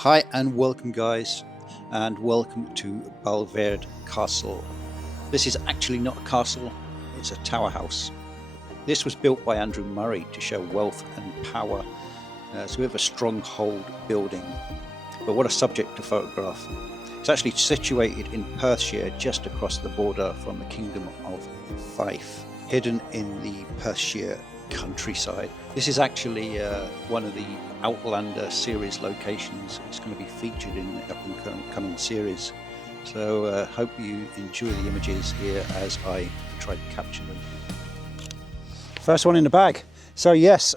Hi and welcome guys, and welcome to Balvaird Castle. This is actually not a castle, it's a tower house. This was built by Andrew Murray to show wealth and power. So we have a stronghold building, but what a subject to photograph. It's actually situated in Perthshire, just across the border from the Kingdom of Fife, hidden in the Perthshire countryside. This is actually one of the Outlander series locations. It's going to be featured in the upcoming series. So hope you enjoy the images here as I try to capture them. First one in the bag. So yes,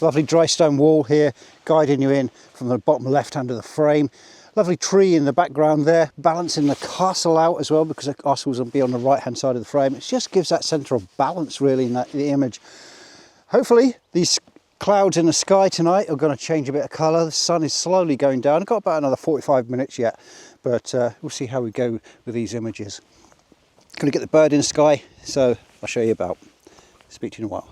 lovely dry stone wall here, guiding you in from the bottom left hand of the frame. Lovely tree in the background there, balancing the castle out as well, because the castles will be on the right hand side of the frame. It just gives that centre of balance really in the image. Hopefully these clouds in the sky tonight are going to change a bit of colour. The sun is slowly going down. I've got about another 45 minutes yet, but we'll see how we go with these images. Going to get the bird in the sky, so I'll show you about. Speak to you in a while.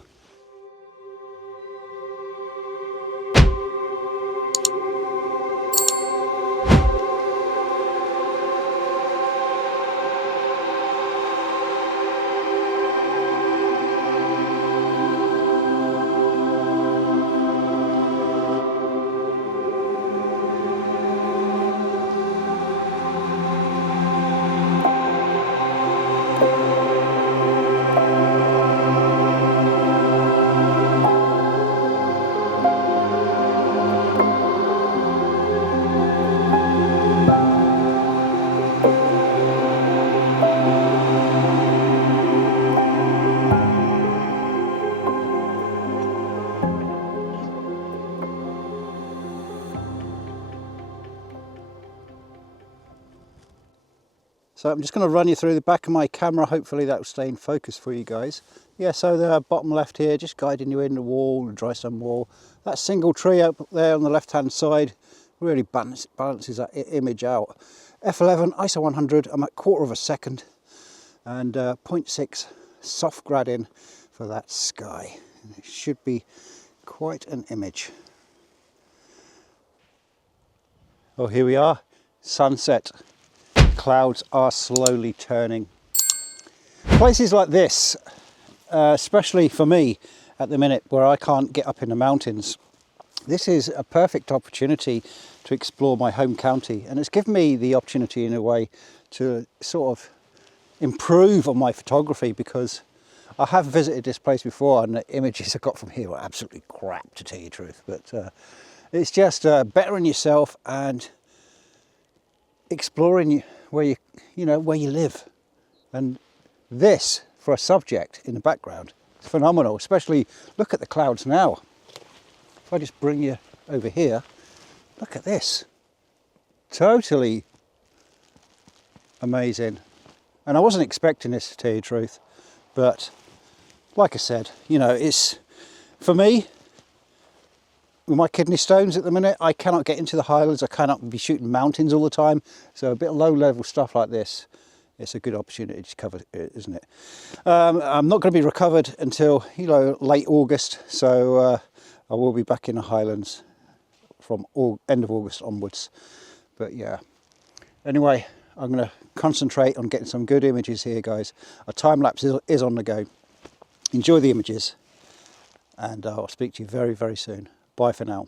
So I'm just going to run you through the back of my camera, hopefully that will stay in focus for you guys. Yeah, so the bottom left here, just guiding you in the wall, the dry stone wall. That single tree up there on the left hand side really balances that image out. F11, ISO 100, I'm at 1/4 of a second, and 0.6 soft gradding for that sky. And it should be quite an image. Oh, here we are, sunset. Clouds are slowly turning. Places like this, especially for me at the minute where I can't get up in the mountains, this is a perfect opportunity to explore my home county, and it's given me the opportunity in a way to sort of improve on my photography, because I have visited this place before and the images I got from here were absolutely crap, to tell you the truth, but it's just bettering yourself and exploring where you live. And this, for a subject in the background, is phenomenal. Especially look at the clouds now. If I just bring you over here, look at this, totally amazing. And I wasn't expecting this, to tell you the truth, but like I said, it's, for me, with my kidney stones at the minute, I cannot get into the highlands, I cannot be shooting mountains all the time, so a bit of low level stuff like this, it's a good opportunity to cover it, isn't it? I'm not going to be recovered until late August, so I will be back in the highlands from end of August onwards. But yeah, anyway, I'm going to concentrate on getting some good images here, guys. A time lapse is on the go. Enjoy the images, and I'll speak to you very, very soon. Bye for now.